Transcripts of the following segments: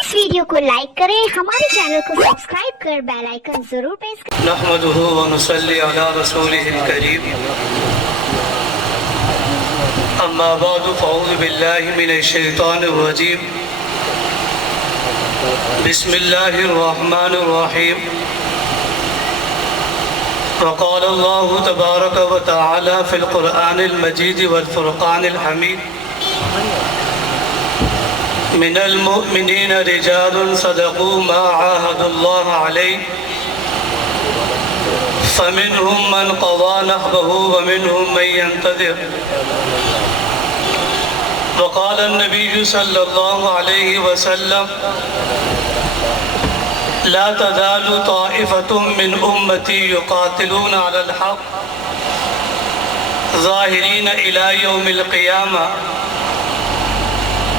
اس video کو like کریں، ہمارے چینل کو سبسکرائب کر بیل آئیکن ضرور پریس کریں۔ نحمده ونصلي على رسوله الكريم اما بعد فاعوذ بالله من الشيطان الرجيم بسم الله الرحمن الرحيم وقال الله تبارك وتعالى في القرآن المجيد والفرقان الحميد من المؤمنين رجال صدقوا ما عاهدوا الله عليه فمنهم من قضى نحبه ومنهم من ينتظر وقال النبي صلى الله عليه وسلم لا تزال طائفة من أمتي يقاتلون على الحق ظاهرين إلى يوم القيامة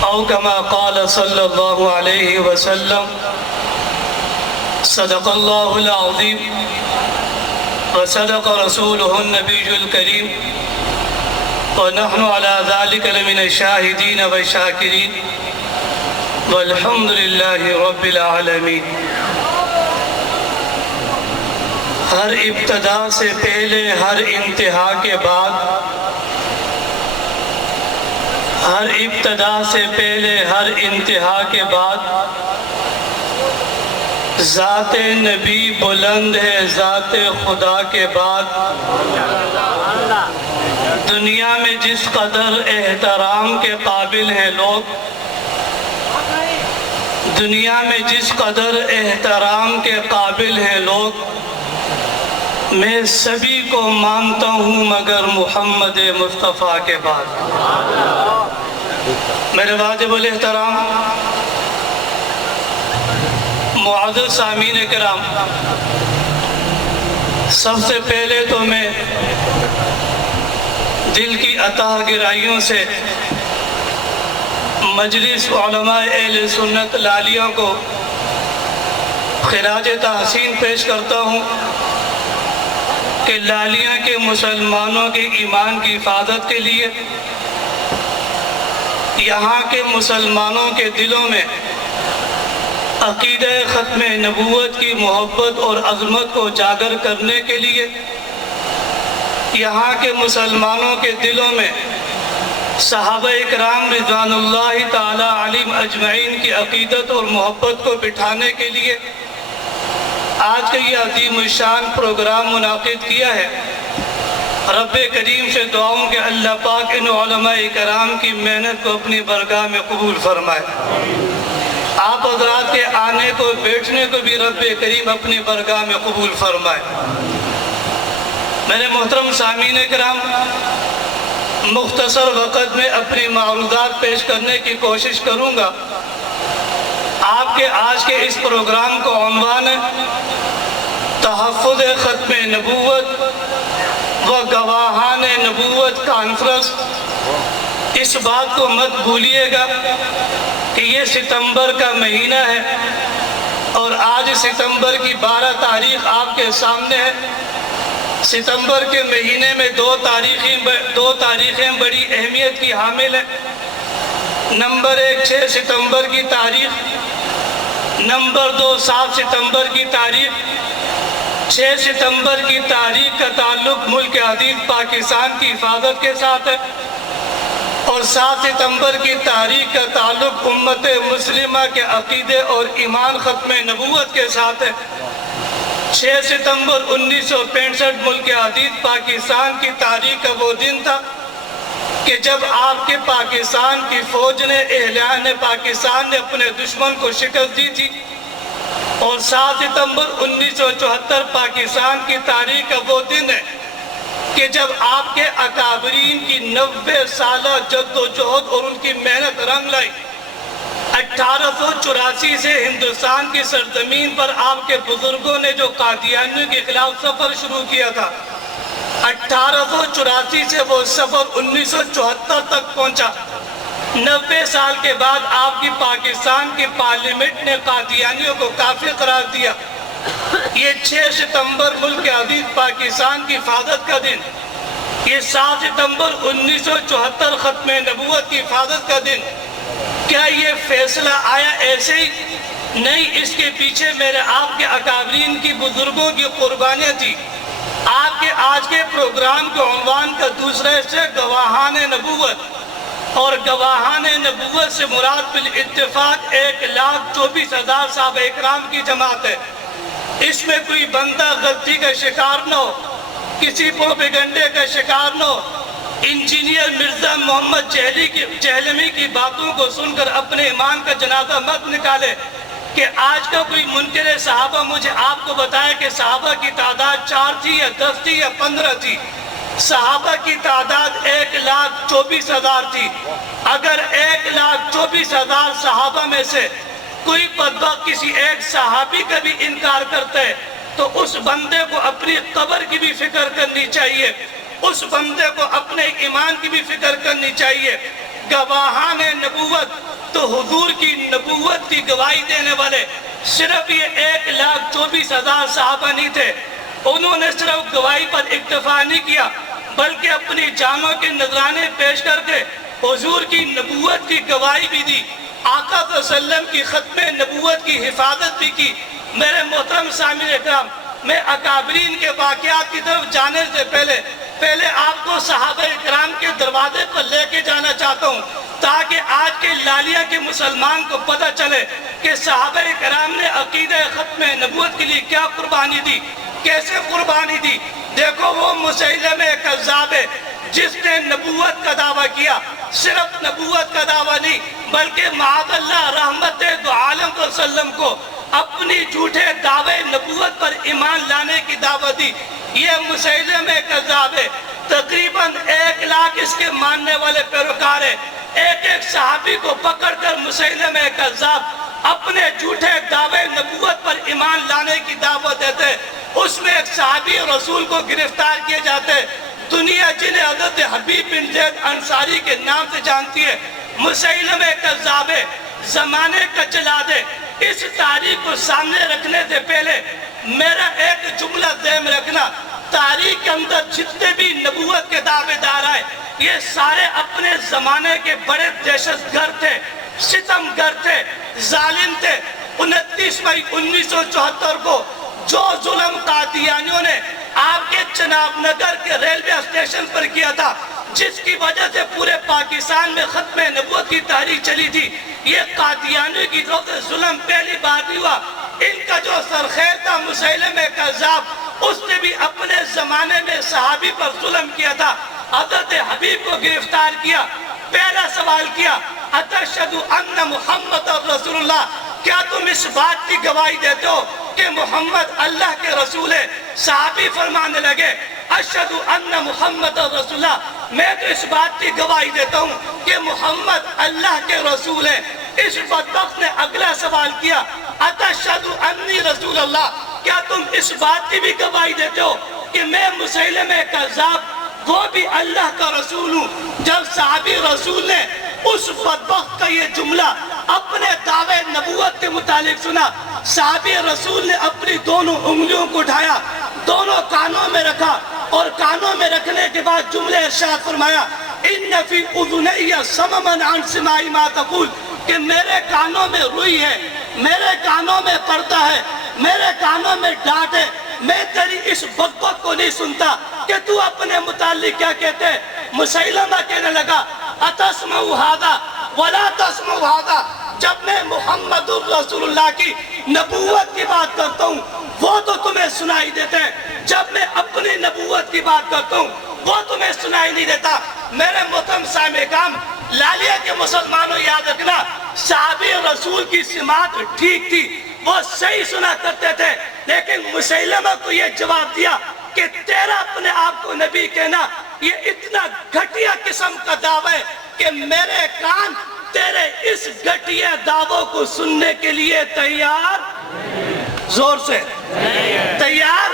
أو كما قال صلى الله عليه وسلم صدق الله العظيم وصدق رسوله النبي الكريم ونحن على ذلك لمن الشاهدين والشاكرين والحمد لله رب العالمين۔ ہر ابتدا سے پہلے ہر انتہا کے بعد، ہر ابتدا سے پہلے ہر انتہا کے بعد ذات نبی بلند ہے، ذات خدا کے بعد دنیا میں جس قدر احترام کے قابل ہیں لوگ، دنیا میں جس قدر احترام کے قابل ہیں لوگ، میں سبھی کو مانتا ہوں مگر محمد مصطفیٰ کے بعد۔ میرے واجب الاحترام معزز سامعین کرام، سب سے پہلے تو میں دل کی عطا گرائیوں سے مجلس علماء اہل سنت لالیوں کو خراج تحسین پیش کرتا ہوں کہ لالیاں کے مسلمانوں کے ایمان کی حفاظت کے لیے یہاں کے مسلمانوں کے دلوں میں عقیدہ ختم نبوت کی محبت اور عظمت کو اجاگر کرنے کے لیے یہاں کے مسلمانوں کے دلوں میں صحابہ اکرام رضوان اللہ تعالی علیہم اجمعین کی عقیدت اور محبت کو بٹھانے کے لیے آج کا یہ عظیم الشان پروگرام منعقد کیا ہے۔ رب کریم سے دعاؤں کہ اللہ پاک ان علماء کرام کی محنت کو اپنی بارگاہ میں قبول فرمائے، آپ حضرات کے آنے کو بیٹھنے کو بھی رب کریم اپنی بارگاہ میں قبول فرمائے۔ میرے محترم سامعین کرام، مختصر وقت میں اپنی معروضات پیش کرنے کی کوشش کروں گا۔ آپ کے آج کے اس پروگرام کا عنوان ہے تحفظ ختم نبوت و گواہان نبوت کانفرنس۔ اس بات کو مت بھولیے گا کہ یہ ستمبر کا مہینہ ہے اور آج ستمبر کی 12 تاریخ آپ کے سامنے ہے۔ ستمبر کے مہینے میں دو تاریخیں بڑی اہمیت کی حامل ہیں۔ نمبر 1 6 ستمبر کی تاریخ، نمبر 2 7 ستمبر کی تاریخ۔ 6 ستمبر کی تاریخ کا تعلق ملک عزیز پاکستان کی حفاظت کے ساتھ ہے اور 7 ستمبر کی تاریخ کا تعلق امت مسلمہ کے عقیدے اور ایمان ختم نبوت کے ساتھ ہے۔ 6 ستمبر 1965 ملک عزیز پاکستان کی تاریخ کا وہ دن تھا کہ جب آپ کے پاکستان کی فوج نے اہلیان پاکستان نے اپنے دشمن کو شکست دی تھی، اور 7 ستمبر 1974 پاکستان کی تاریخ کا وہ دن ہے کہ جب آپ کے اکابرین کی 90 سالہ جد و جہد اور ان کی محنت رنگ لائی۔ 1884 سے ہندوستان کی سرزمین پر آپ کے بزرگوں نے جو قادیانیوں کے خلاف سفر شروع کیا تھا، 1884 سے وہ سفر 1974 تک پہنچا۔ 90 سال کے بعد آپ کی پاکستان کی پارلیمنٹ نے قادیانیوں کو کافر قرار دیا۔ یہ 6 ستمبر ملک عزیز پاکستان کی حفاظت کا دن، یہ 7 ستمبر 1974 ختم نبوت کی حفاظت کا دن کیا یہ فیصلہ آیا ایسے ہی؟ نہیں، اس کے پیچھے میرے آپ کے اکابرین کی، بزرگوں کی قربانیاں تھی۔ آپ کے آج کے پروگرام کے عنوان کا دوسرا حصہ گواہان نبوت، اور گواہان نبوت سے مراد بالاتفاق 1,24,000 صحابہ اکرام کی جماعت ہے۔ اس میں کوئی بندہ غلطی کا شکار نہ ہو، کسی پروپیگنڈے کا شکار نہ ہو، انجینئر مرزا محمد جہلمی کی باتوں کو سن کر اپنے ایمان کا جنازہ مت نکالے کہ آج کا کوئی منکر صحابہ مجھے آپ کو بتائے کہ صحابہ کی تعداد 4 تھی یا 10 تھی یا 15 تھی۔ صحابہ کی تعداد 1,24,000 تھی۔ اگر 1,24,000 صحابہ میں سے کوئی بدبخت کسی ایک صحابی کا بھی انکار کرتا ہے تو اس بندے کو اپنی قبر کی بھی فکر کرنی چاہیے، اس بندے کو اپنے ایمان کی بھی فکر کرنی چاہیے۔ گواہان نبوت تو حضور کی نبوت کی گواہی دینے والے صرف یہ 1,24,000 صحابہ نہیں تھے۔ انہوں نے صرف گواہی پر اکتفا نہیں کیا بلکہ اپنی جانوں کے نذرانے پیش کر کے حضور کی نبوت کی گواہی بھی دی، آقا صلی اللہ علیہ وسلم کی ختم نبوت کی حفاظت بھی کی۔ میرے محترم سامعین اکرام، میں اکابرین کے واقعات کی طرف جانے سے پہلے آپ کو صحابہ اکرام کے دروازے پر لے کے جانا چاہتا ہوں تاکہ آج کے لالیہ کے مسلمان کو پتہ چلے کہ صحابہ اکرام نے عقیدہ ختم نبوت کے لیے کیا قربانی دی، کیسے قربانی دی۔ دیکھو وہ مسیلمہ کذاب ہے جس نے نبوت کا دعویٰ کیا، صرف نبوت کا دعویٰ نہیں بلکہ معاذ اللہ رحمت دو عالم صلی اللہ علیہ وسلم کو اپنی جھوٹے دعوے نبوت پر ایمان لانے کی دعوت دی۔ یہ مسیلمہ کذاب ہے، تقریباً 1 لاکھ اس کے ماننے والے پیروکار ہیں۔ ایک صحابی کو پکڑ کر مسیلمہ کذاب اپنے جھوٹے دعوے نبوت پر ایمان لانے کی دعوت دیتے، اس میں ایک صحابی رسول کو گرفتار کیے جاتے۔ دنیا جنہیں حضرت حبیب بن زید انصاری کے نام سے جانتی ہے، مسیلمہ کذاب ہے، زمانے کا جلاد ہے۔ اس تاریخ کو سامنے رکھنے سے پہلے میرا ایک جملہ ذہن میں رکھنا، تاریخ کے اندر جتنے بھی نبوت کے دعوے دار آئے یہ سارے اپنے زمانے کے بڑے دہشت گرد تھے، ستم گر تھے، ظالم تھے۔ 29 مئی 1974 کو جو ظلم قادیانیوں نے آپ کے چناب نگر کے ریلوے اسٹیشن پر کیا تھا، جس کی وجہ سے پورے پاکستان میں ختم نبوت کی تحریک چلی تھی، یہ قادیانیوں کی طرف سے ظلم پہلی بار نہیں ہوا۔ ان کا جو سرخیر تھا مسیلمہ کذاب، اس نے بھی اپنے زمانے میں صحابی پر ظلم کیا تھا، حضرت حبیب کو گرفتار کیا۔ پہلا سوال کیا، اتشہد ان محمد رسول اللہ، کیا تم اس بات کی گواہی دیتے ہو کہ محمد اللہ کے رسول ہے؟ صحابی فرمانے لگے، اشہد ان محمد رسول اللہ، میں تو اس بات کی گواہی دیتا ہوں کہ محمد اللہ کے رسول ہے۔ اس بدبخت نے اگلا سوال کیا، اتشہد انی رسول اللہ، کیا تم اس بات کی بھی گواہی دیتے ہو کہ میں مسیلمہ کذاب وہ بھی اللہ کا رسول ہوں؟ جب صحابی رسول نے اس بدبخت کا یہ جملہ اپنے دعوے نبوت کے متعلق سنا، صحابی رسول نے اپنی دونوں انگلیوں کو اٹھایا، دونوں کانوں میں رکھا اور کانوں میں رکھنے کے بعد جملے ارشاد فرمایا، ان فی اذنی صمما عن سماع ما تقول، کہ میرے کانوں میں روئی ہے، میرے کانوں میں پردہ ہے، میرے کانوں میں ڈانٹ ہے، میں تیری اس بدبخت کو نہیں سنتا کہ تو اپنے متعلق کیا کہتے ہیں۔ مسیلمہ کہنے لگا، اتسمعوا ھذا ولا تسمعوا ھذا، جب میں محمد رسول اللہ کی نبوت کی بات کرتا ہوں وہ تو تمہیں سنائی دیتے ہیں، جب میں اپنی نبوت کی بات کرتا ہوں وہ تمہیں سنائی نہیں دیتا۔ میرے محترم سامع کام، لالیہ کے مسلمانوں یاد رکھنا، صحابی رسول کی سماعت ٹھیک تھی، وہ صحیح سنا کرتے تھے، لیکن مسیلمہ کو یہ جواب دیا کہ تیرا اپنے آپ کو نبی کہنا یہ اتنا گھٹیا قسم کا دعویٰ ہے کہ میرے کان تیرے اس گھٹیا دعووں کو سننے کے لیے تیار، زور سے تیار۔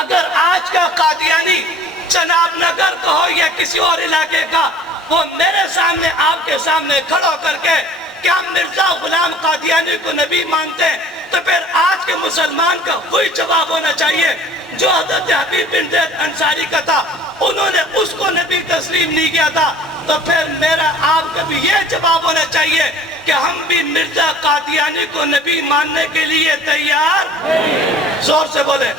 اگر آج کا قادیانی چناب نگر کا ہو یا کسی اور علاقے کا، وہ میرے سامنے آپ کے سامنے کھڑا کر کے کیا مرزا غلام قادیانی کو نبی مانتے ہیں، تو پھر آج کے مسلمان کا وہی جواب ہونا چاہیے جو حضرت حبیب بن زید انصاری کا تھا۔ انہوں نے اس کو نبی تسلیم نہیں کیا تھا، تو پھر میرا آپ کا بھی یہ جواب ہونا چاہیے کہ ہم بھی مرزا قادیانی کو نبی ماننے کے لیے تیار؟ زور سے بولے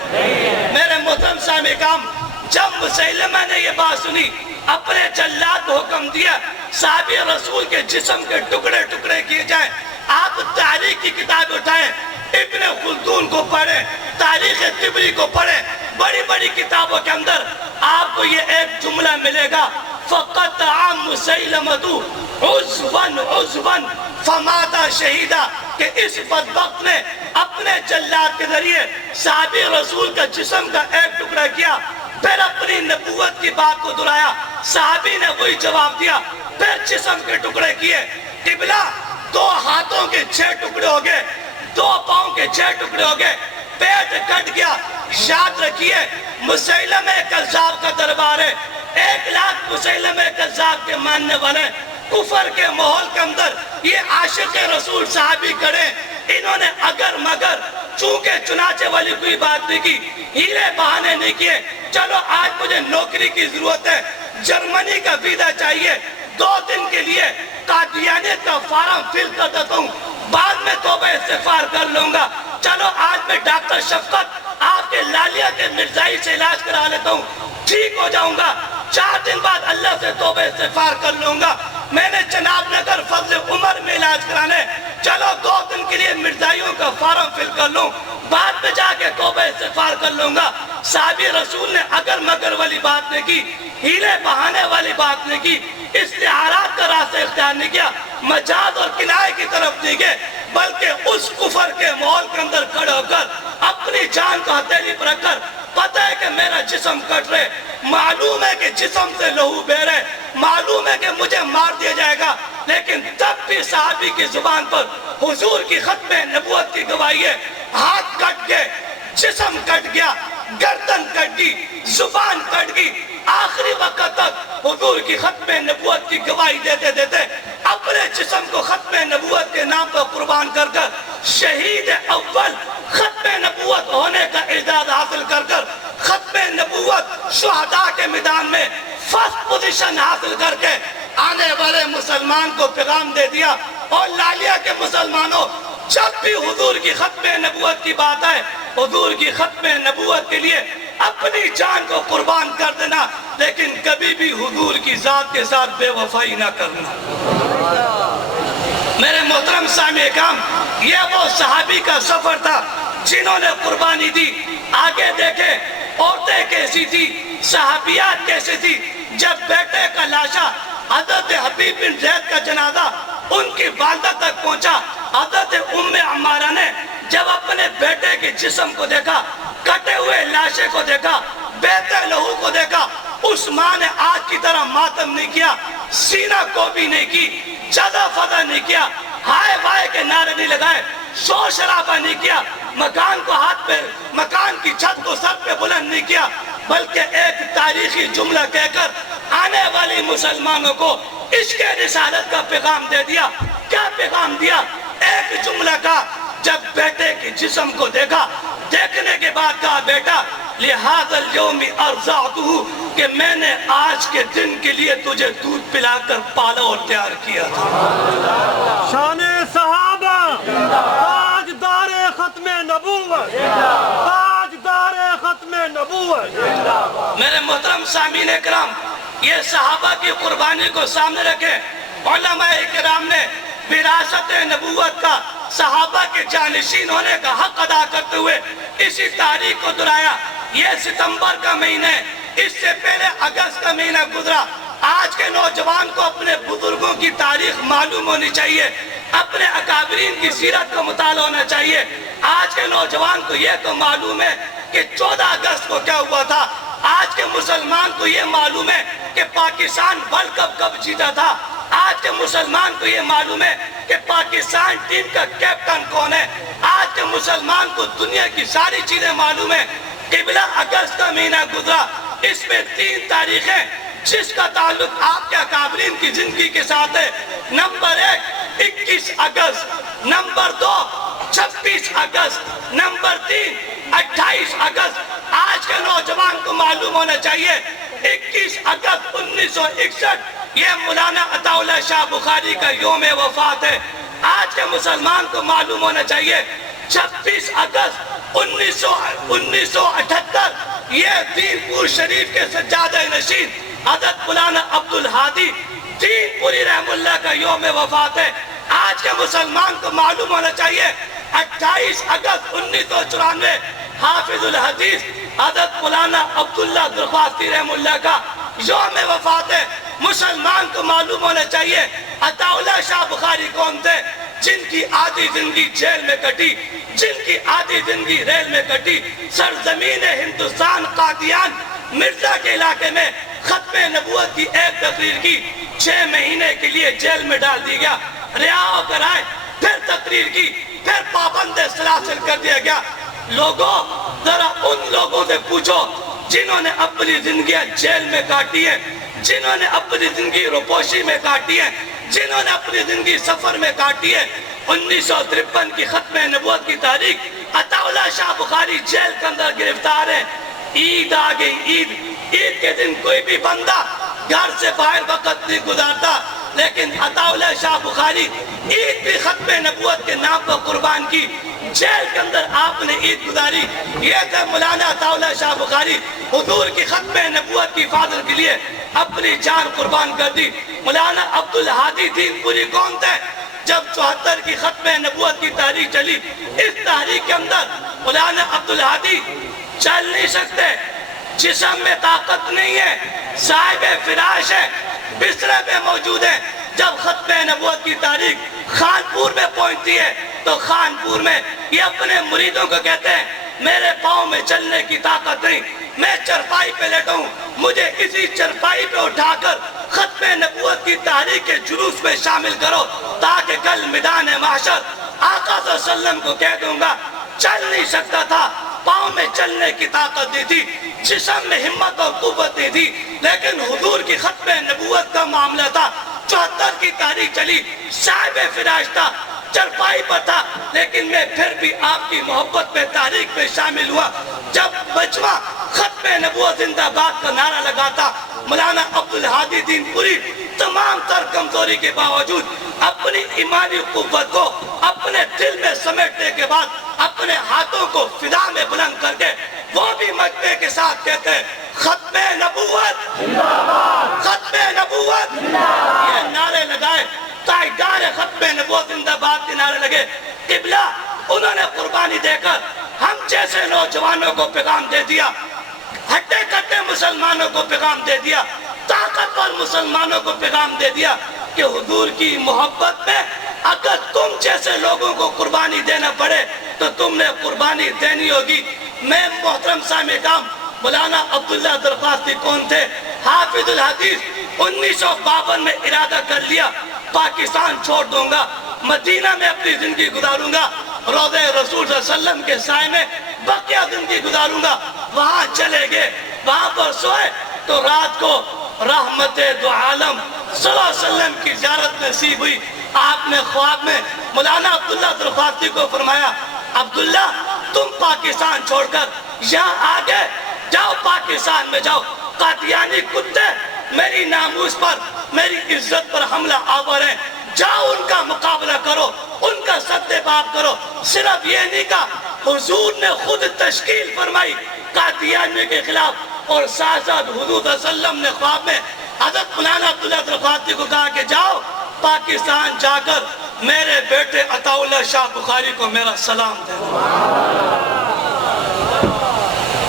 میرے محترم سامع کرام، جب مسیلمہ نے یہ بات سنی، اپنے جلاد کو حکم دیا صحابی رسول کے جسم کے ٹکڑے ٹکڑے کیے جائیں۔ آپ تاریخ کی کتاب اٹھائیں، ابن خلدون کو پڑھیں، تاریخ طبری کو پڑھیں، بڑی بڑی کتابوں کے اندر آپ کو یہ ایک جملہ ملے گا، فَقَطَعَ مُسَيْلَمَةُ عُزْوًا عُزْوًا فَمَاتَ شَهِيدًا، کہ اس بدبخت نے اپنے جلاد کے ذریعے صحابی رسول کا جسم کا ایک ٹکڑا کیا، پھر اپنی نبوت کی بات کو دہرایا، صحابی نے وہی جواب دیا، پھر جسم کے ٹکڑے کیے۔ قبلہ 2 ہاتھوں کے 6 ٹکڑے ہو گئے، 2 پاؤں کے 6 ٹکڑے ہو گئے، پیٹ کٹ گیا۔ یاد رکھیے مسیلمہ کذاب کا دربار ہے، 1 لاکھ مسیلمہ کذاب کے ماننے والے، کفر کے ماحول کے اندر یہ عاشق رسول صحابی کھڑے، انہوں نے اگر مگر چونکہ چنانچہ والی کوئی بات نہیں کی، ہیلے بہانے نہیں کیے۔ چلو آج مجھے نوکری کی ضرورت ہے، جرمنی کا ویزا چاہیے، 2 دن کے لیے قادیانیت کا فارم فل کر دیتا ہوں، بعد میں توبہ استغفار کر لوں گا۔ چلو آج میں ڈاکٹر شفقت آپ کے لالیہ کے مرزائی سے علاج کرا لیتا ہوں، ٹھیک ہو جاؤں گا، 4 دن بعد اللہ سے توبہ استغفار کر لوں گا۔ میں نے جناب نگر فضل عمر میں علاج کرانے، چلو 2 دن کے لیے مرزائیوں کا فارم فل کر لوں، بعد میں جا کے توبہ استغفار کر لوں گا۔ صحابی رسول نے اگر مگر والی بات نہیں کی، ہیلے بہانے والی بات نہیں کی، استعارات کا راستہ اختیار نہیں کیا، مجاز اور کنائے کی طرف نہیں گئے، بلکہ اس کفر کے ماحول کے اندر کھڑے ہو کر اپنی جان کو ہتھیلی پر رکھ کر، پتہ ہے کہ میرا جسم کٹ رہے، معلوم ہے کہ جسم سے لہو بہ رہے، معلوم ہے کہ مجھے مار دیا جائے گا، لیکن تب بھی صحابی کی زبان پر حضور کی ختم نبوت کی گواہی ہے۔ ہاتھ کٹ گئے، جسم کٹ گیا، گردن کٹ گئی، زبان کٹ گئی، آخری وقت تک حضور کی ختم نبوت کی گواہی دیتے دیتے اپنے جسم کو ختم نبوت کے نام پر قربان کر کر شہید اول ختم نبوت ہونے کا اعزاز حاصل کر کر ختم نبوت شہداء کے میدان میں فرسٹ پوزیشن حاصل کر کے آنے والے مسلمان کو پیغام دے دیا۔ اور لالیہ کے مسلمانوں، جب بھی حضور کی ختم نبوت کی بات آئے، حضور کی ختم نبوت کے لیے اپنی جان کو قربان کر دینا، لیکن کبھی بھی حضور کی ذات کے ساتھ بے وفائی نہ کرنا۔ میرے محترم سامع کرام، یہ وہ صحابی کا سفر تھا جنہوں نے قربانی دی۔ آگے دیکھیں عورتیں کیسی تھی، صحابیات کیسی تھی۔ جب بیٹے کا لاشا حضرت حبیب بن زید کا جنازہ ان کی والدہ تک پہنچا، حضرت ام عمارہ نے جب اپنے بیٹے کے جسم کو دیکھا، کٹے ہوئے لاشے کو دیکھا، بہتے لہو کو دیکھا، اس ماں نے آج کی طرح ماتم نہیں کیا، سینہ کو بھی نہیں کی، جزا فضا نہیں کیا، ہائے بائے کے نعرے نہیں لگائے، شور شرابہ نہیں کیا، مکان کو ہاتھ پہ، مکان کی چھت کو سر پہ بلند نہیں کیا، بلکہ ایک تاریخی جملہ کہہ کر آنے والی مسلمانوں کو عشق رسالت کا پیغام دے دیا۔ کیا پیغام دیا؟ ایک جملہ کا، جب بیٹے کے جسم کو دیکھا، دیکھنے کے بعد کہا بیٹا لہذا اليوم ارضعتہ، کہ میں نے آج کے دن کے لیے تجھے دودھ پلا کر پالا اور تیار کیا تھا۔ شان صحابہ، تاجدار ختم نبوت، تاجدار ختم نبوت۔ میرے محترم سامعین کرام، یہ صحابہ کی قربانی کو سامنے رکھے، علماء کرام نے وراثت نبوت کا، صحابہ کے جانشین ہونے کا حق ادا کرتے ہوئے اسی تاریخ کو دہرایا۔ یہ ستمبر کا مہینہ ہے، اس سے پہلے اگست کا مہینہ گزرا۔ آج کے نوجوان کو اپنے بزرگوں کی تاریخ معلوم ہونی چاہیے، اپنے اکابرین کی سیرت کا مطالعہ ہونا چاہیے۔ آج کے نوجوان کو یہ تو معلوم ہے کہ 14 اگست کو کیا ہوا تھا، آج کے مسلمان کو یہ معلوم ہے کہ پاکستان ورلڈ کپ کب جیتا تھا، آج کے مسلمان کو یہ معلوم ہے کہ پاکستان ٹیم کا کیپٹن کون ہے، آج کے مسلمان کو دنیا کی ساری چیزیں معلوم ہیں۔ قبلہ اگست کا مہینہ گزرا، اس میں 3 تاریخیں جس کا تعلق آپ کے اکابرین کی زندگی کے ساتھ ہے۔ نمبر 1 21 اگست، نمبر 2 26 اگست، نمبر 3 28 اگست۔ آج کے نوجوان کو معلوم ہونا چاہیے 21 اگست 1961 یہ مولانا عطا اللہ شاہ بخاری کا یوم وفات ہے. آج کے مسلمان کو معلوم ہونا چاہیے 26 اگست 1978 یہ دین پور شریف کے سجادہ نشین حضرت مولانا عبدالہادی دین پوری رحم اللہ کا یوم وفات ہے. آج کے مسلمان کو معلوم ہونا چاہیے 28 اگست 1994 حافظ الحدیث حضرت مولانا عبداللہ درخواستی رحم اللہ کا یوم وفات ہے. مسلمان کو معلوم ہونا چاہیے عطا اللہ شاہ بخاری کون تھے؟ جن کی آدھی زندگی جیل میں کٹی، جن کی آدھی زندگی ریل میں کٹی. سرزمین ہندوستان قادیان مرزا کے علاقے میں ختم نبوت کی ایک تقریر کی، 6 مہینے کے لیے جیل میں ڈال دیا گیا، رہا ہو کر آئے، پھر تقریر کی، پھر پابند سلاسل کر دیا گیا. لوگوں ذرا ان لوگوں سے پوچھو جنہوں نے اپنی زندگیاں جیل میں کاٹی ہیں، جنہوں نے اپنی زندگی روپوشی میں کاٹی ہے، جنہوں نے اپنی زندگی سفر میں کاٹی ہے. 1953 کی ختم نبوت کی تاریخ عطا اللہ شاہ بخاری جیل کے اندر گرفتار ہے. عید آ گئی، عید کے دن کوئی بھی بندہ گھر سے باہر وقت نہیں گزارتا، لیکن عطا اللہ شاہ بخاری عید بھی ختم نبوت کے نام پر قربان کی. جیل کے اندر آپ نے عید گزاری. یہ تھے مولانا عطا اللہ شاہ بخاری، حضور کی ختم نبوت کی حفاظت کے لیے اپنی جان قربان کر دی. مولانا عبدالہادی دین پوری کون تھے؟ جب 74 کی ختم نبوت کی تحریک چلی، اس تحریک کے اندر مولانا عبدالہادی چل نہیں سکتے، جسم میں طاقت نہیں ہے، صاحب فراش ہے، بسترے پہ موجود ہے. جب ختم نبوت کی تاریخ خانپور میں پہنچتی ہے تو خانپور میں یہ اپنے مریدوں کو کہتے ہیں میرے پاؤں میں چلنے کی طاقت نہیں، میں چرپائی پہ لیٹا ہوں، مجھے اسی چرپائی پہ اٹھا کر ختم نبوت کی تحریک کے جلوس میں شامل کرو تاکہ کل میدان محشر آقا صلی اللہ علیہ وسلم کو کہہ دوں گا چل نہیں سکتا تھا، پاؤں میں چلنے کی طاقت دی تھی، جسم میں ہمت اور قوت دی تھی، لیکن حضور کی ختم نبوت کا معاملہ تھا. 74 کی تاریخ چلی، صاحب فراش تھا، چرپائی پر تھا، لیکن میں پھر بھی آپ کی محبت پہ تاریخ پہ شامل ہوا. جب بچوا ختم نبوت زندہ باد کا نعرہ لگاتا، مولانا عبدالہادی دین پوری تمام تر کمزوری کے باوجود اپنی ایمانی قوت کو اپنے دل میں سمیٹنے کے بعد اپنے ہاتھوں کو فضا میں بلند کر کے وہ بھی مجمع کے ساتھ کہتے ہیں ختم نبوت، ختم نبوت، یہ نعرے لگائے. تائیدار ختم نبوت زندہ باد کے نعرے لگے. قبلہ انہوں نے قربانی دے کر ہم جیسے نوجوانوں کو پیغام دے دیا، ہٹے کٹے مسلمانوں کو پیغام دے دیا، طاقتور مسلمانوں کو پیغام دے دیا کہ حضور کی محبت میں اگر تم جیسے لوگوں کو قربانی دینا پڑے تو تم نے قربانی دینی ہوگی. میں محترم سامعین، مولانا عبداللہ درخواستی کون تھے؟ حافظ الحدیث. 1952 میں ارادہ کر لیا پاکستان چھوڑ دوں گا، مدینہ میں اپنی زندگی گزاروں گا، روضہ رسول صلی اللہ علیہ وسلم کے سائے میں بقیہ زندگی گزاروں گا. وہاں چلے گئے، وہاں پر سوئے تو رات کو رحمت دو عالم صلی اللہ علیہ وسلم کی زیارت نصیب ہوئی. آپ نے خواب میں مولانا عبداللہ درخواستی کو فرمایا عبداللہ تم پاکستان چھوڑ کر یہاں آگے جاؤ، پاکستان میں جاؤ، قادیانی کتے میری ناموس پر، میری عزت پر حملہ آور ہیں، جاؤ ان کا مقابلہ کرو، ان کا سد باب کرو. صرف یہ نہیں کہا، حضور نے خود تشکیل فرمائی قادیانی کے خلاف، اور ساتھ ساتھ حضور صلی اللہ علیہ وسلم نے خواب میں حضرت مولانا عبداللہ درخواستی کو کہا کہ جاؤ پاکستان جا کر میرے بیٹے عطا اللہ شاہ بخاری کو میرا سلام دے.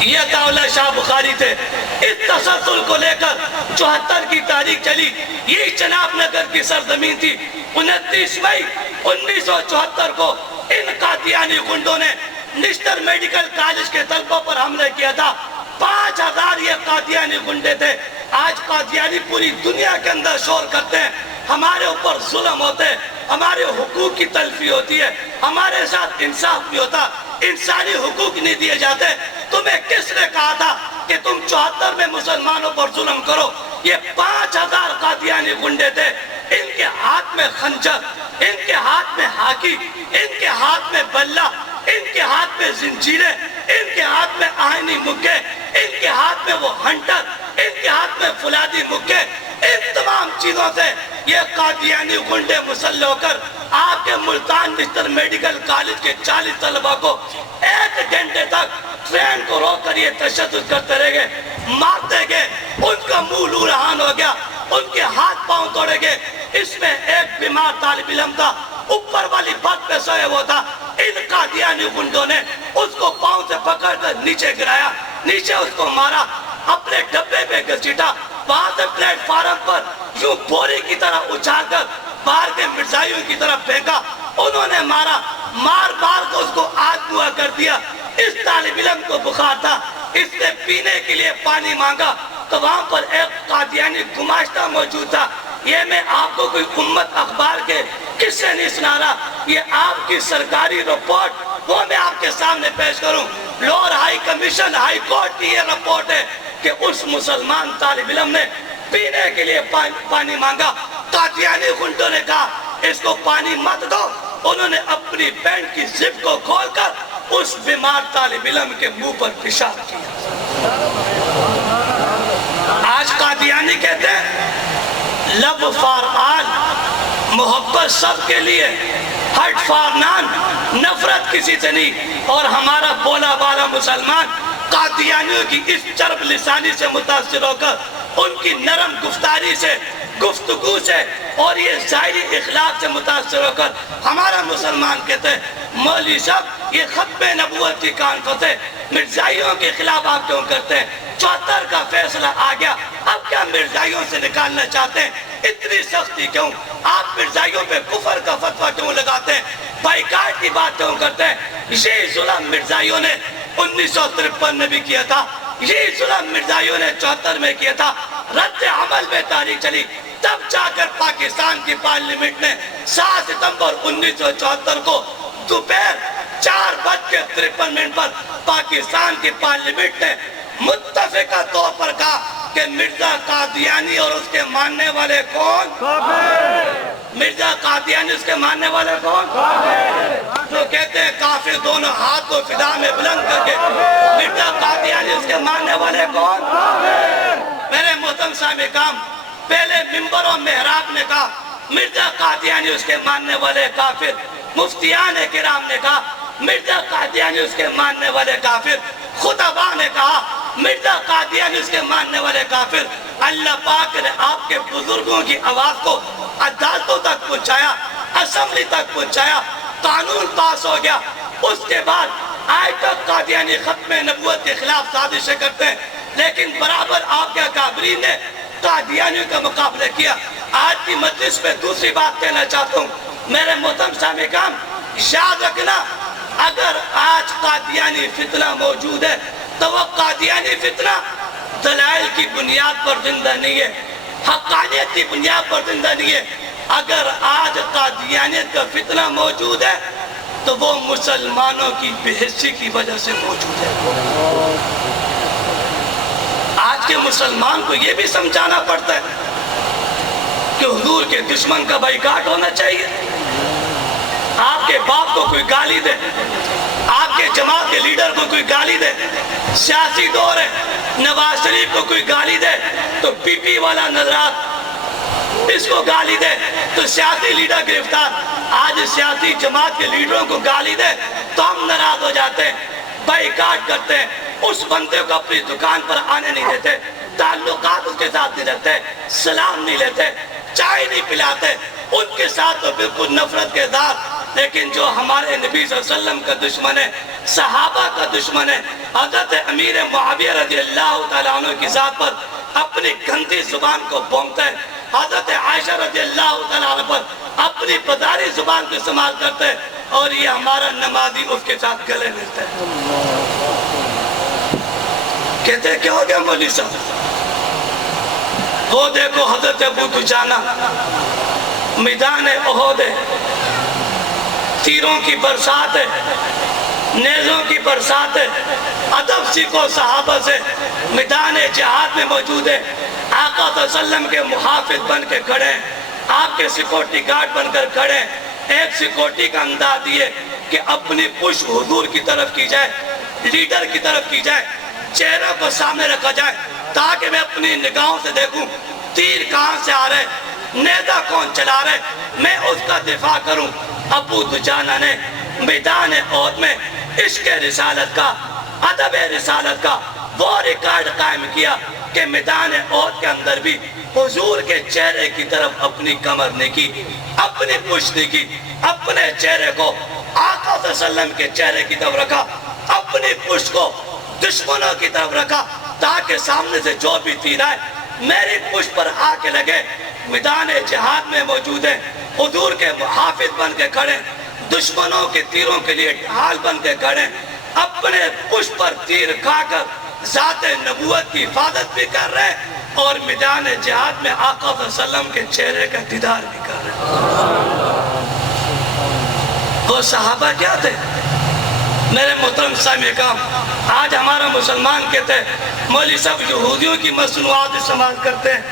یہ عطا اللہ شاہ بخاری تھے. اس تسلسل کو لے کر 74 کی تاریخ چلی. یہ چناب نگر کی سرزمین تھی. 29 مئی 1974 کو ان قادیانی گنڈوں نے نشتر میڈیکل کالج کے طلبوں پر حملہ کیا تھا. 5000 یہ قادیانی گنڈے تھے. آج قادیانی پوری دنیا کے اندر شور کرتے ہیں ہمارے اوپر ظلم ہوتے ہیں، ہمارے حقوق کی تلفی ہوتی ہے، ہمارے ساتھ انصاف نہیں ہوتا، انسانی حقوق نہیں دیے جاتے. تمہیں کس نے کہا تھا کہ تم 74 میں مسلمانوں پر ظلم کرو؟ یہ 5000 قادیانی گنڈے تھے. ان کے ہاتھ میں خنجر، ان کے ہاتھ میں ہاکی، ان کے ہاتھ میں بلہ، ان کے ہاتھ میں زنجیریں، ان کے ہاتھ میں آہنی مکے، ان کے ہاتھ میں وہ ہنٹر، ان کے ہاتھ ہاتھ میں فولادی مکے، ان تمام چیزوں سے یہ قادیانی گنڈے مسلح ہو کر آپ کے ملتان مستر میڈیکل کالج کے 40 طلبہ کو 1 گھنٹے تک ٹرین کو روک کر یہ تشدد کرتے رہ گئے، مارتے گئے، ان کا منہ لورہان ہو گیا، ان کے ہاتھ پاؤں توڑے گئے۔ اس میں ایک بیمار طالب علم تھا، اوپر والی بات پہ سوئے وہ تھا، ان قادیانی گنڈوں نے اس کو پاؤں سے پکڑ کر نیچے گرایا، نیچے اس کو مارا، اپنے ڈبے پہ گھسیٹا، وہاں سے پلیٹ فارم پر یوں بوری کی طرح اچھال کر باہر کے مرزائیوں کی طرف پھینکا، انہوں نے مارا، مار کو اس کو آگ ہوا کر دیا۔ اس طالب علم کو بخار تھا، اس نے پینے کے لیے پانی مانگا تو وہاں پر ایک قادیانی گماشتہ موجود تھا۔ یہ میں آپ کو کوئی امت اخبار کے قصے نہیں سنا رہا، یہ آپ کی سرکاری رپورٹ وہ میں آپ کے سامنے پیش کروں۔ Lahore high commission high court کی یہ رپورٹ ہے کہ اس مسلمان طالب علم نے پینے کے لیے پانی مانگا، قادیانی گنڈوں نے کہا اس کو پانی مت دو، انہوں نے اپنی پینٹ کی زپ کو کھول کر اس بیمار طالب علم کے منہ پر پیشاب کیا۔ آج قادیانی کہتے ہیں لب فار آل، محبت سب کے لیے، ہٹ فار نان، نفرت کسی سے نہیں۔ اور ہمارا بولا بالا مسلمان قادیانیوں کی اس چرب لسانی سے متاثر ہو کر، ان کی نرم گفتاری سے، گفتگو سے اور یہ ظاہری اخلاق سے متاثر ہو کر ہمارا مسلمان کہتے ہیں مولوی صاحب یہ ختم نبوت کی کانفرنس مرزائیوں کے خلاف آپ کیوں کرتے ہیں؟ 74 کا فیصلہ آ گیا، اب کیا مرزائیوں سے نکالنا چاہتے ہیں؟ اتنی سختی کیوں؟ آپ مرزائیوں پہ کفر کا فتویٰ کیوں لگاتے ہیں؟ بائیکاٹ کی بات کیوں کرتے ہیں؟ یہ ظلم مرزائیوں نے 1953 میں بھی کیا تھا، یہ ظلم مرزائیوں نے 74 میں کیا تھا، رد عمل میں تاریخ چلی، تب جا کر پاکستان کی پارلیمنٹ نے 7 ستمبر 1974 کو دوپہر 4:53 پر پاکستان کی پارلیمنٹ نے متفقہ طور پر کہا کہ مرزا قادیانی اور اس کے ماننے والے کون؟ مرزا قادیانی اس کے ماننے والے کون؟ جو کہتے ہیں کافر دونوں ہاتھ کو فضا میں بلند کر کے، مرزا قادیانی اس کے ماننے والے کون؟ میرے محترم سامعین، پہلے منبر و محراب نے کہا مرزا قادیانی اس کے ماننے والے کافر، مفتیان کرام نے کہا مرزا قادیانی اس کے ماننے والے کافر، خطباء نے کہا مرزا قادیانی اس کے ماننے والے کافر۔ اللہ پاک نے آپ کے بزرگوں کی آواز کو عدالتوں تک پہنچایا، اسمبلی تک پہنچایا، قانون پاس ہو گیا۔ اس کے بعد آج تک قادیانی ختم نبوت کے خلاف سازشیں کرتے ہیں، لیکن برابر آپ کے اکابرین نے قادیانیوں کا مقابلہ کیا۔ آج کی مجلس میں دوسری بات کہنا چاہتا ہوں، میرے محترم سامعین، یاد رکھنا اگر آج قادیانی فتنہ موجود ہے تو وہ قادیانی فتنہ دلائل کی بنیاد پر زندہ نہیں ہے، حقانیت کی بنیاد پر زندہ نہیں ہے۔ اگر آج قادیانیت کا فتنہ موجود ہے تو وہ مسلمانوں کی بے حسی کی وجہ سے موجود ہے۔ آج کے مسلمان کو یہ بھی سمجھانا پڑتا ہے کہ حضور کے دشمن کا بائیکاٹ ہونا چاہیے۔ آپ کے باپ کو کوئی گالی دے، آپ کے جماعت کے لیڈر کو کوئی گالی دے، سیاسی دور ہے، نواز شریف کو کوئی گالی دے تو پی پی والا نظرات، اس کو گالی دے تو سیاسی لیڈر گرفتار۔ آج سیاسی جماعت کے لیڈروں کو گالی دے تو ہم ناراض ہو جاتے ہیں، بائیکاٹ کرتے ہیں، اس بندے کو اپنی دکان پر آنے نہیں دیتے، تعلقات اس کے ساتھ نہیں رکھتے، سلام نہیں لیتے، چائے نہیں پلاتے، ان کے ساتھ تو بالکل نفرت کے ذات۔ لیکن جو ہمارے نبی صلی اللہ علیہ وسلم کا دشمن ہے، صحابہ کا دشمن ہے، حضرت امیر معاویہ رضی اللہ تعالیٰ عنہ کی ذات پر اپنی گندی زبان کو بھونکتا ہے، حضرت عائشہ رضی اللہ تعالیٰ عنہ پر اپنی بداری زبان کو استعمال کرتا ہے، اور یہ ہمارا نمازی اس کے ساتھ گلے ملتا ہے۔ کہتے ہیں کیا ہو گیا مولوی صاحب؟ وہ دیکھو حضرت ابو دجانہ میدان احد ہے، تیروں کی برسات ہے، نیزوں کی برسات ہے، ادب سیکھو صحابہ سے، میدان جہاد میں موجود ہے، آقا صلی اللہ علیہ وسلم کے محافظ بن کے کھڑے ہیں، آپ کے سیکورٹی گارڈ بن کر کھڑے ہیں۔ ایک سیکورٹی کا انداز یہ کہ اپنی پشت حضور کی طرف کی جائے، لیڈر کی طرف کی جائے، چہرہ کو سامنے رکھا جائے، تاکہ میں اپنی نگاہوں سے دیکھوں تیر کہاں سے آ رہے، نیزہ کون چلا رہے، میں اس کا دفاع کروں۔ ابو دجانہ نے میدان احد میں عشق رسالت کا، ادب رسالت کا وہ ریکارڈ قائم کیا کہ میدان احد کے اندر بھی حضور کے چہرے کی طرف اپنی کمر نہیں کی، اپنی پشت نہیں کی، اپنے چہرے کو آقا صلی اللہ علیہ وسلم کے چہرے کی طرف رکھا، اپنی پشت کو دشمنوں کی طرف رکھا، تاکہ سامنے سے جو بھی تیر آئے میری پشت پر آ کے لگے۔ میدان جہاد میں موجود ہیں، حضور کے محافظ بن کے کھڑے، دشمنوں کے تیروں کے لیے ڈھال بن کے کھڑے، اپنے پشت پر تیر کھا کر ذات نبوت کی حفاظت بھی کر رہے اور میدان جہاد میں آقا صلی اللہ علیہ وسلم کے چہرے کا دیدار بھی کر رہے۔ وہ صحابہ کیا تھے؟ میرے محترم سامع کرام، آج ہمارا مسلمان کہتے ہیں مولوی صاحب یہودیوں کی مصنوعات استعمال کرتے ہیں،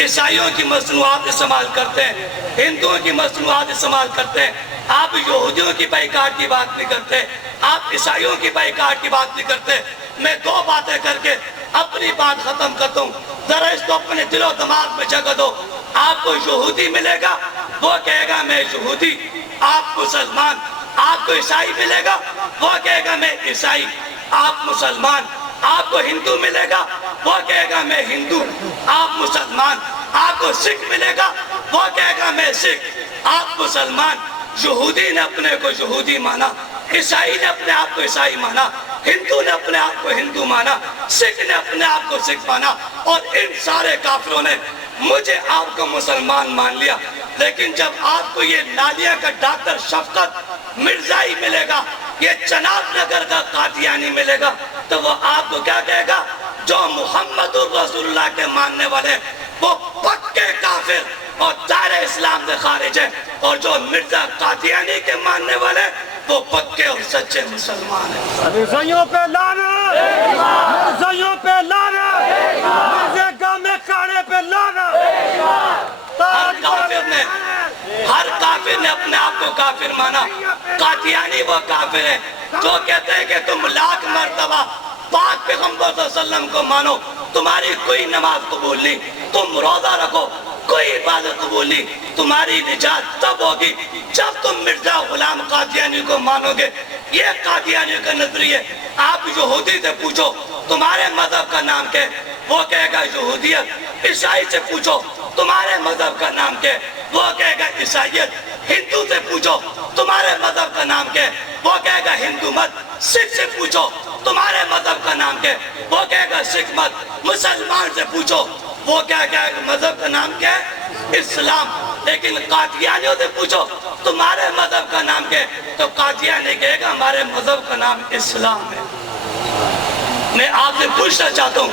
عیسائیوں کی مصنوعات استعمال کرتے ہیں، ہندوؤں کی مصنوعات استعمال کرتے ہیں۔ آپ یہودیوں کی بائیکاٹ کی بات نہیں کرتے، آپ عیسائیوں کی بائیکاٹ کی بات نہیں کرتے۔ میں دو باتیں کر کے اپنی بات ختم کرتا ہوں، ذرا اس کو اپنے دل و دماغ میں جگہ دو۔ آپ کو یہودی ملے گا، وہ کہے گا میں یہودی، آپ مسلمان۔ آپ کو عیسائی ملے گا، وہ کہے گا میں عیسائی، آپ مسلمان۔ آپ کو ہندو ملے گا، وہ کہے گا میں ہندو، آپ مسلمان۔ آپ کو سکھ ملے گا، وہ کہے گا میں سکھ، آپ مسلمان۔ یہودی نے اپنے کو یہودی مانا، عیسائی نے اپنے آپ کو عیسائی مانا، ہندو نے اپنے آپ کو ہندو مانا، سکھ نے اپنے آپ کو سکھ مانا، اور ان سارے کافروں نے مجھے آپ کو مسلمان مان لیا۔ لیکن جب آپ کو یہ نالیہ کا ڈاکٹر شفقت مرزائی ملے گا، یہ چناب نگر کا قادیانی ملے گا، تو وہ آپ کو کیا کہے گا؟ جو محمد الرسول اللہ کے ماننے والے وہ پکے کافر اور دائرہ اسلام سے خارج ہے، اور جو مرزا قادیانی کے ماننے والے وہ پکے اور سچے مسلمان ہیں۔ مرزائیوں پہ لعنت، مرزائیوں پہ لعنت، مرزے گامے کھانے پہ لعنت۔ ہر کافر نے اپنے آپ کو کافر مانا۔ قادیانی وہ کافر ہے جو کہتے ہیں کہ تم لاکھ مرتبہ پاک پیغمبر صلی اللہ علیہ وسلم کو مانو، تمہاری کوئی نماز قبول نہیں، تم روزہ رکھو، کوئی عبادت قبول نہیں، تمہاری نجات تب ہوگی جب تم مرزا غلام قادیانی کو مانو گے۔ یہ قادیانی کا نظریہ۔ آپ یہودی سے پوچھو تمہارے مذہب کا نام کیا ہے، وہ کہے گا یہودیت۔ عیسائی سے پوچھو تمہارے مذہب کا نام کیا ہے، وہ کہے گا عیسائیت۔ ہندو سے پوچھو تمہارے مذہب کا نام کیا ہے، وہ کہے گا ہندو مت۔ سکھ سے پوچھو تمہارے مذہب کا نام کیا ہے، وہ کہے گا سکھ مت۔ مسلمان سے پوچھو وہ کیا کہے گا، مذہب کا نام کیا ہے، اسلام۔ لیکن قادیانیوں سے پوچھو تمہارے مذہب کا نام کیا ہے، تو قادیانی کہے گا ہمارے مذہب کا نام اسلام ہے۔ میں آپ سے پوچھنا چاہتا ہوں،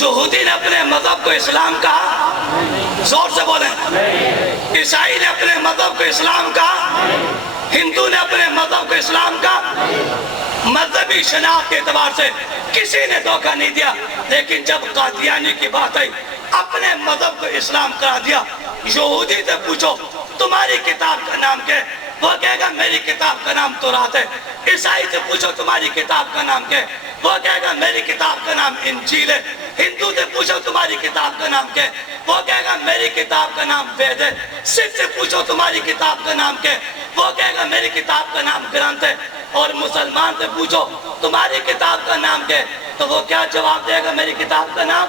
یہودی نے اپنے مذہب کو اسلام کہا؟ زور سے بولیں۔ عیسائی نے اپنے مذہب کو اسلام کہا؟ ہندو نے اپنے مذہب کو اسلام کہا؟ مذہبی شناخت کے اعتبار سے کسی نے دھوکہ نہیں دیا، لیکن جب قادیانی کی بات آئی اپنے مذہب کو اسلام کرا دیا۔ یہودی سے پوچھو تمہاری کتاب کا نام کیا ہے، وہ کہے گا میری کتاب کا نام تورات ہے۔ عیسائی سے پوچھو تمہاری کتاب کا نام کیا ہے، وہ کہے گا میری کتاب کا نام انجیل ہے۔ ہندو سے پوچھو تمہاری کتاب کا نام کیا ہے، وہ کہے گا میری کتاب کا نام وید ہے۔ سکھ سے پوچھو تمہاری کتاب کا نام کیا ہے، وہ کہے گا میری کتاب کا نام گرنتھ ہے۔ اور مسلمان سے پوچھو تمہاری کتاب کا نام کیا ہے، تو وہ کیا جواب دے گا؟ میری کتاب کا نام۔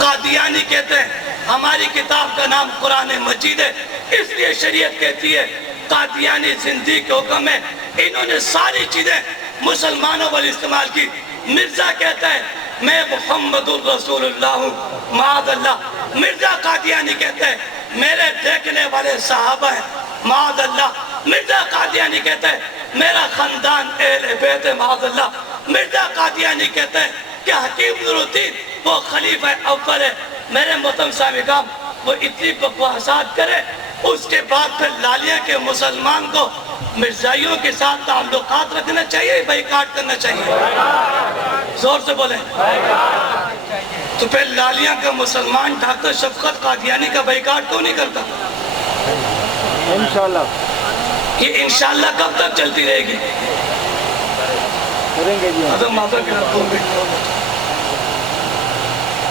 قادیانی کہتے ہیں ہماری کتاب کا نام قرآن مجید ہے، اس لیے شریعت کہتی ہے قادیانی زندگی کے حکم ہے۔ انہوں نے ساری چیزیں مسلمانوں پر استعمال کی۔ مرزا کہتا ہے میں محمد الرسول اللہ ہوں، معاذ اللہ۔ مرزا قادیانی کہتا ہے میرے دیکھنے والے صحابہ ہیں، معاذ اللہ۔ مرزا قادیانی کہتا ہے میرا خاندان اہل بیت ہے، معاذ اللہ۔ مرزا قادیانی کہتا ہے کہ حکیم نور الدین وہ خلیفہ اول ہے۔ میرے محترم سامعین، وہ اتنی بکواسات کرے، اس کے بعد پھر لالیہ کے مسلمان کو مرزائیوں کے ساتھ تعلقات رکھنا چاہیے، بائیکاٹ کرنا چاہیے؟ زور سے بولیں۔ تو پھر لالیہ کا مسلمان ڈاکٹر شفقت قادیانی کا بائیکاٹ کیوں نہیں کرتا؟ انشاءاللہ یہ انشاءاللہ کب تک چلتی رہے گی؟ کریں گے جی۔